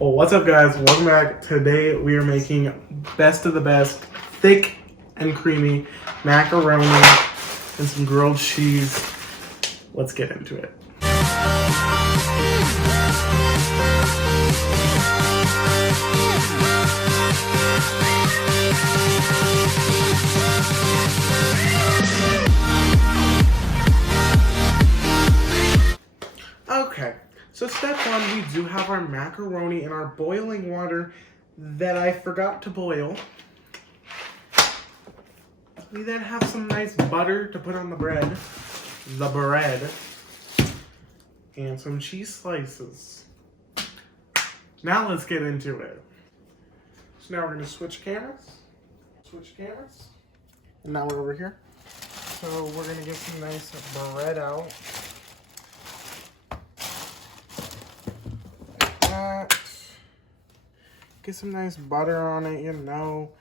Well, what's up, guys? Welcome back. Today we are making best of the best, thick and creamy macaroni and some grilled cheese. Let's get into it. Okay, so step one, we do have our macaroni in our boiling water that I forgot to boil. We then have some nice butter to put on the bread, and some cheese slices. Now let's get into it. So now we're gonna switch cameras, and now we're over here. So we're gonna get some nice bread out. Get some nice butter on it, you know.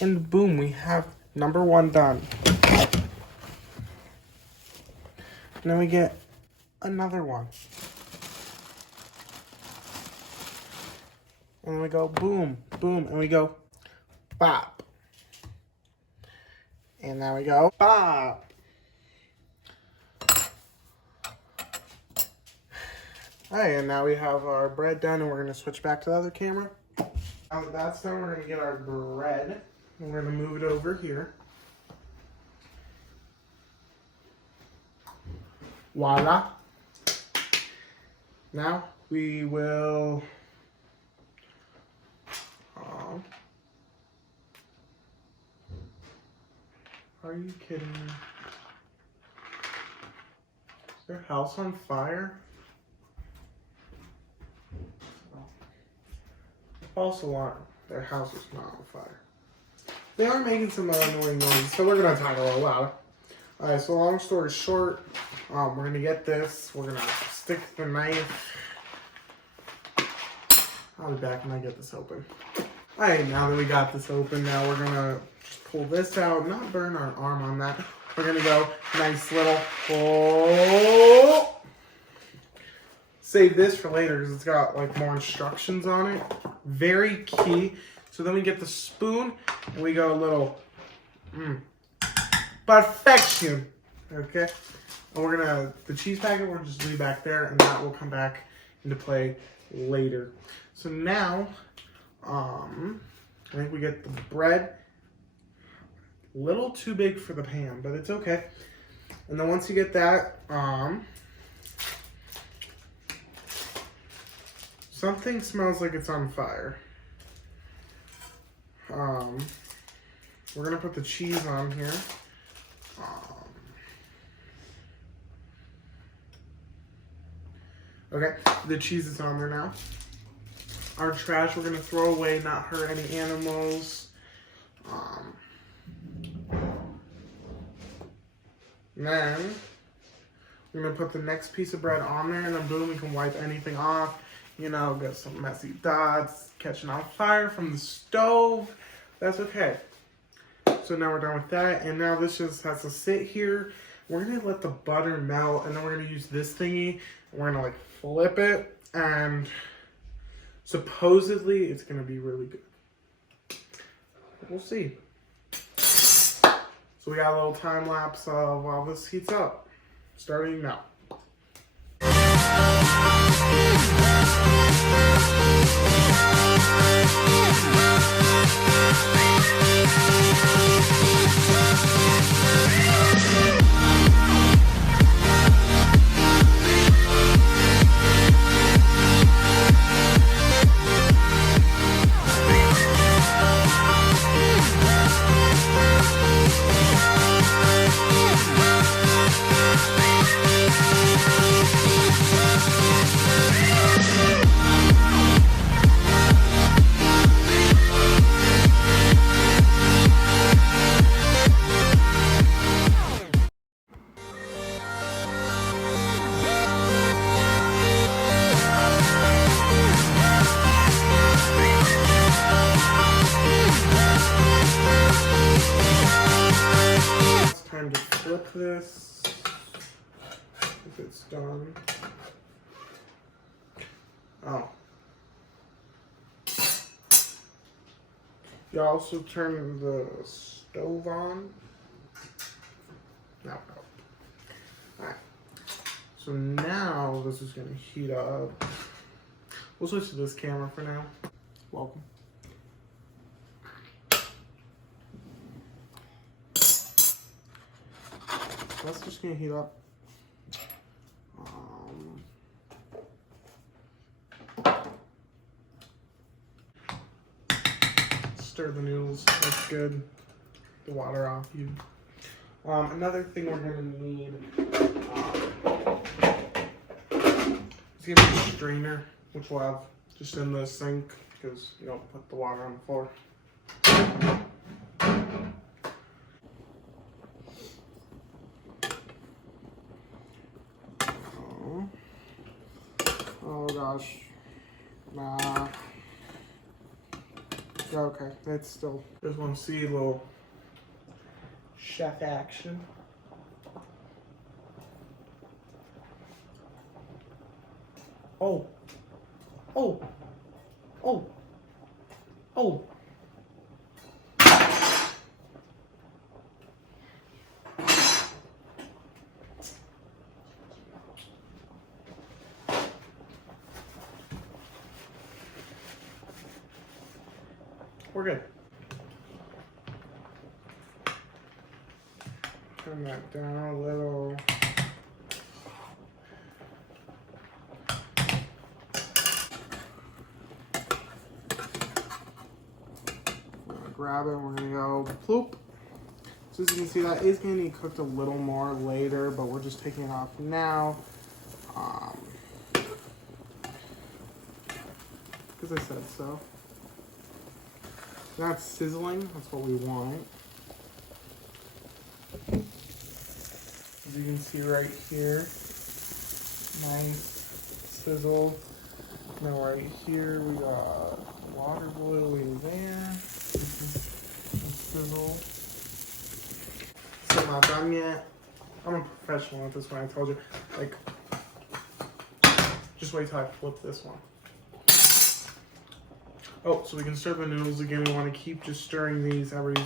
And boom, we have number one done. And then we get another one. And then we go boom, boom, and we go bop. And now we go bop. Alright, and now we have our bread done, and we're going to switch back to the other camera. Now that that's done, we're going to get our bread. And we're going to move it over here. Voila. Now we will are you kidding me? Is their house on fire? False alarm. Their house is not on fire. They are making some annoying noises, so we're going to talk a little louder. Alright, so long story short, we're going to get this. We're going to stick the knife. I'll be back when I get this open. Alright, now that we got this open, now we're going to just pull this out. Not burn our arm on that. We're going to go nice little... Oh! Save this for later because it's got like more instructions on it. Very key. So then we get the spoon and we go a little perfection. Okay? And we're gonna, the cheese packet we'll just leave back there and that will come back into play later. So now, I think we get the bread. A little too big for the pan, but it's okay. And then once you get that, something smells like it's on fire. We're gonna put the cheese on here. Okay, the cheese is on there now. Our trash we're gonna throw away, not hurt any animals. Then we're gonna put the next piece of bread on there, and then boom, we can wipe anything off. You know, get some messy dots, catching on fire from the stove. That's okay. So now we're done with that, and now this just has to sit here. We're gonna let the butter melt, and then we're gonna use this thingy, and we're gonna like flip it, and supposedly it's gonna be really good. We'll see. So we got a little time lapse of while this heats up, starting now. done. Oh. You also turn the stove on. No. Alright. So now this is going to heat up. We'll switch to this camera for now. Welcome. That's just going to heat up. Stir the noodles. That's good. The water off you. Another thing we're going to need is going to be a strainer, which we'll have just in the sink because you don't put the water on the floor. Oh gosh. Nah. Okay, it's still. Just want to see a little chef action. Oh. Oh. Oh. Oh. We're good. Turn that down a little. We're gonna grab it and we're gonna go ploop. So as you can see, that is gonna need cooked a little more later, but we're just taking it off now. Because I said so. Not sizzling, that's what we want. As you can see right here, nice sizzle. Now right here we got water boiling there. Sizzle. Still not done yet. I'm a professional at this one, I told you. Like, just wait till I flip this one. Oh, so we can stir the noodles again. We want to keep just stirring these every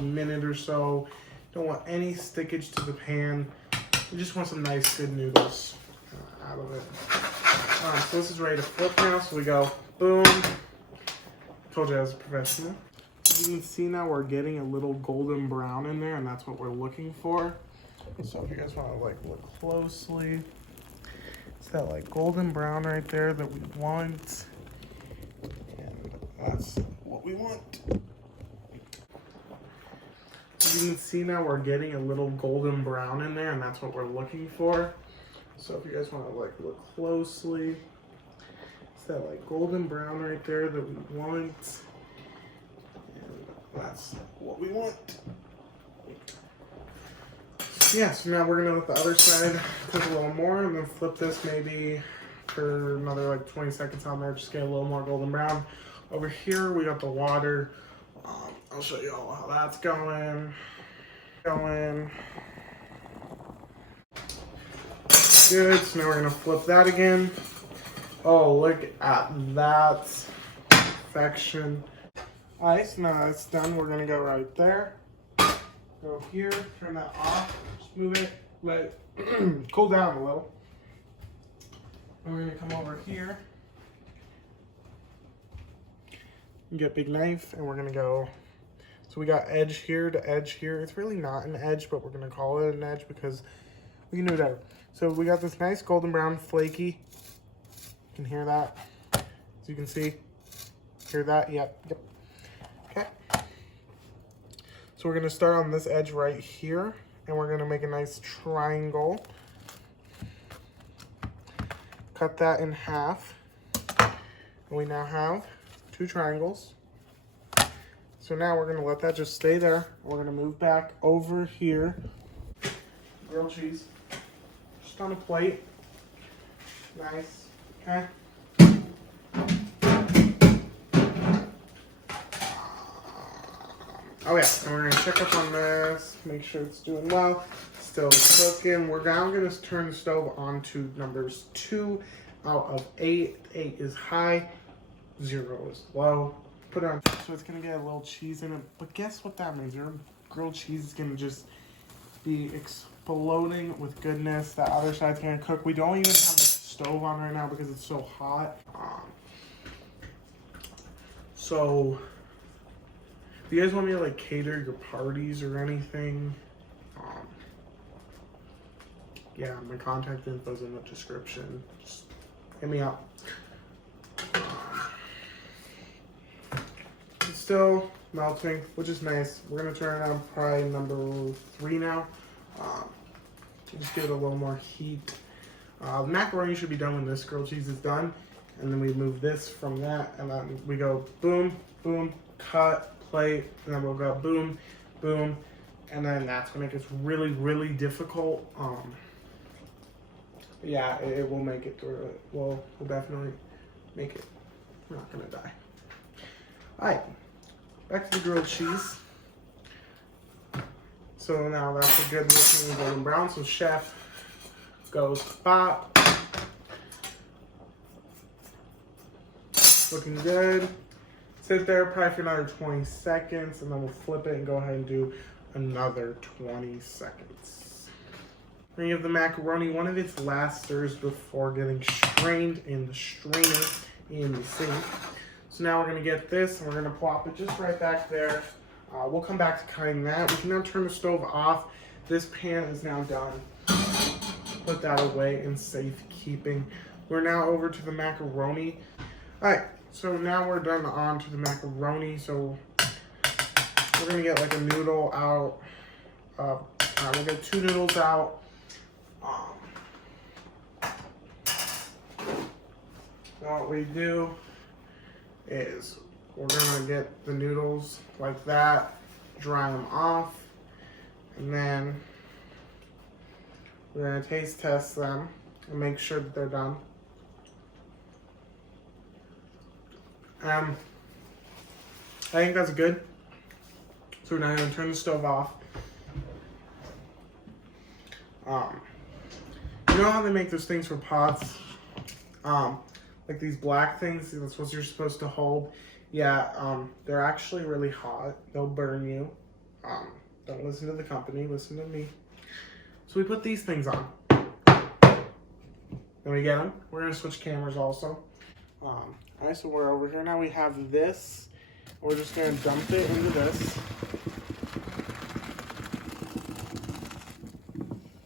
minute or so. Don't want any stickage to the pan. We just want some nice, good noodles out of it. Alright, so this is ready to flip now. So we go, boom. Told you I was a professional. As you can see now, we're getting a little golden brown in there, and that's what we're looking for. So if you guys want to like look closely, it's that like golden brown right there that we want. That's what we want. As you can see now, we're getting a little golden brown in there, and that's what we're looking for. So if you guys want to like look closely, it's that like golden brown right there that we want, and that's what we want. Yeah, so now we're gonna let the other side cook a little more, and then flip this maybe for another like 20 seconds on there, just get a little more golden brown. Over here, we got the water. I'll show you all how that's going. Good, so now we're gonna flip that again. Oh, look at that perfection. All right, so now that's done. We're gonna go right there. Go here, turn that off, just move it, let it cool down a little. And we're gonna come over here. Get big knife, and we're gonna go. So we got edge here to edge here. It's really not an edge, but we're gonna call it an edge because we can do whatever. So we got this nice golden brown flaky. You can hear that. As you can see, hear that? Yep. Okay. So we're gonna start on this edge right here, and we're gonna make a nice triangle. Cut that in half, and we now have 2 triangles. So now we're gonna let that just stay there. We're gonna move back over here. Grilled cheese, just on a plate. Nice, okay. Oh yeah, and we're gonna check up on this, make sure it's doing well. Still cooking. We're now gonna turn the stove on to numbers 2 out of 8. 8 is high, 0 is low. Put it on, so it's gonna get a little cheese in it. But guess what that means? Your grilled cheese is gonna just be exploding with goodness. The other side's gonna cook. We don't even have the stove on right now because it's so hot. So, if you guys want me to like cater your parties or anything, yeah, my contact info is in the description. Just hit me up. It's still melting, which is nice. We're gonna turn it on probably number 3 now. Just give it a little more heat. The macaroni should be done when this grilled cheese is done. And then we move this from that, and then we go boom, boom, cut, plate, and then we'll go boom, boom, and then that's when it gets really, really difficult. Yeah, it will make it through it. We'll definitely make it. We're not gonna die. All right, back to the grilled cheese. So now that's a good looking golden brown. So chef goes pop. Looking good. Sit there probably for another 20 seconds, and then we'll flip it and go ahead and do another 20 seconds. Then you have the macaroni, one of its last stirs before getting strained in the strainer in the sink. So now we're gonna get this and we're gonna plop it just right back there. We'll come back to cutting that. We can now turn the stove off. This pan is now done. Put that away in safekeeping. We're now over to the macaroni. All right. So now we're done on to the macaroni. So we're gonna get like a noodle out. We'll get 2 noodles out. What we do is we're gonna get the noodles like that, dry them off, and then we're gonna taste test them and make sure that they're done. I think that's good. So we're now gonna turn the stove off. You know how they make those things for pots? Like these black things, that's what you're supposed to hold. Yeah, they're actually really hot. They'll burn you. Don't listen to the company, listen to me. So we put these things on. Then we get them. We're gonna switch cameras also. Alright, so we're over here now. We have this. We're just gonna dump it into this.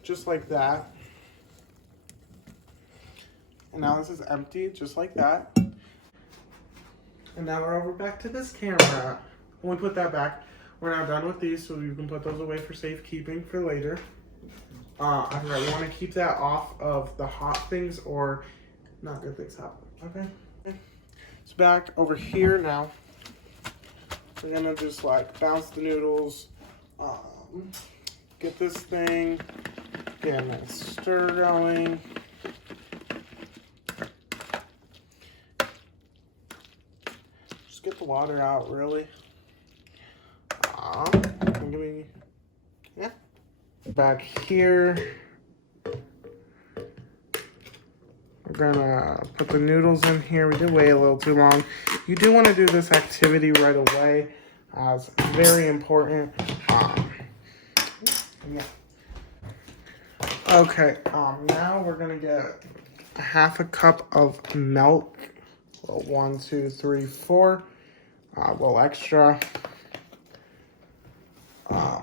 Just like that. And now this is empty, just like that. And now we're over back to this camera. When we put that back, we're now done with these, so you can put those away for safekeeping for later. I forgot, you want to keep that off of the hot things or not good things happen, okay? So back over here now. We're gonna just like bounce the noodles, get this thing, get a nice stir going. Just get the water out, really. Yeah. Back here, we're gonna put the noodles in here. We did wait a little too long. You do want to do this activity right away. It's very important. Yeah. Okay, now we're gonna get a half a cup of milk. Well, 1, 2, 3, 4. A little extra.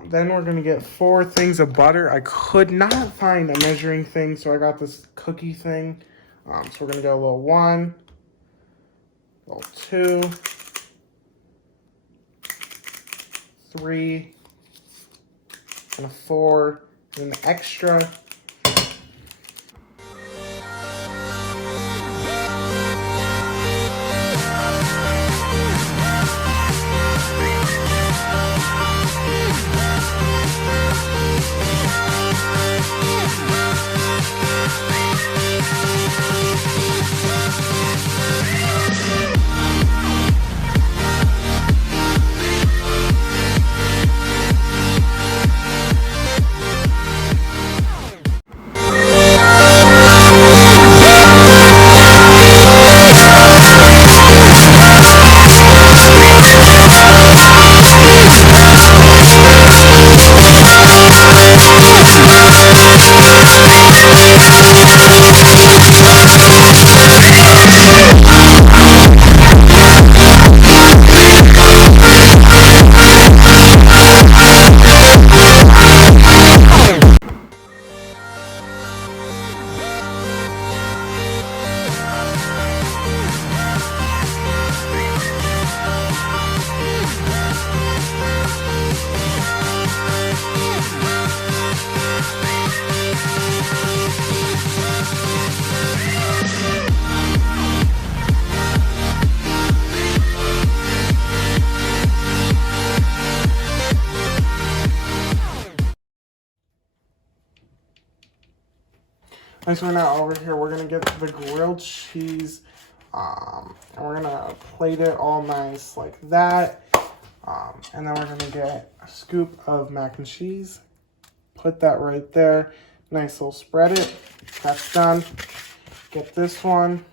Then we're gonna get 4 things of butter. I could not find a measuring thing, so I got this cookie thing. So we're gonna go a little 1, a little 2, 3, and a 4, and an extra. And so now over here, we're gonna get the grilled cheese, and we're gonna plate it all nice like that. And then we're gonna get a scoop of mac and cheese. Put that right there. Nice little spread it. That's done. Get this one.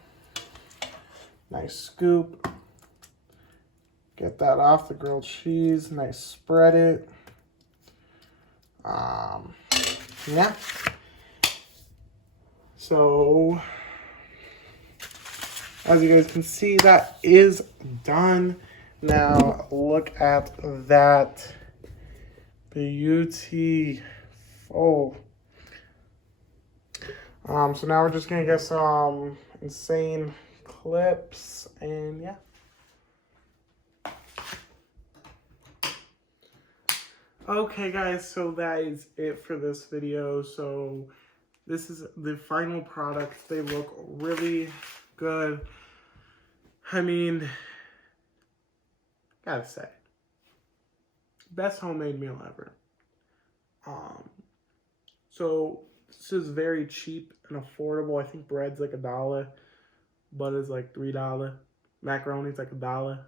Nice scoop. Get that off the grilled cheese. Nice spread it. Yeah. So, as you guys can see, that is done. Now, look at that beauty. Oh. So now we're just gonna get some insane clips, and yeah. Okay guys, so that is it for this video. So this is the final product. They look really good. I mean, gotta say, best homemade meal ever. So this is very cheap and affordable. I think bread's like $1, butter's like $3, macaroni's like $1.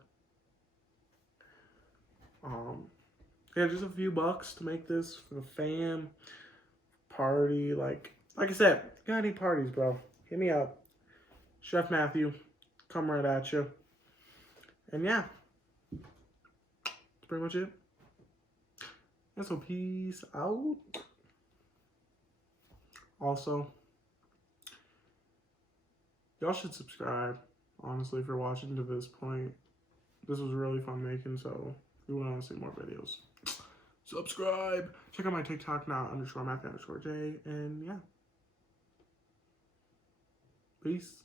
Yeah, just a few bucks to make this for the fam party. Like I said, got any parties, bro? Hit me up. Chef Matthew, come right at you. And yeah, that's pretty much it. And so peace out. Also, y'all should subscribe, honestly, if you're watching to this point. This was really fun making, so if you want to see more videos, subscribe. Check out my TikTok now, _Matthew_J, and yeah. Peace.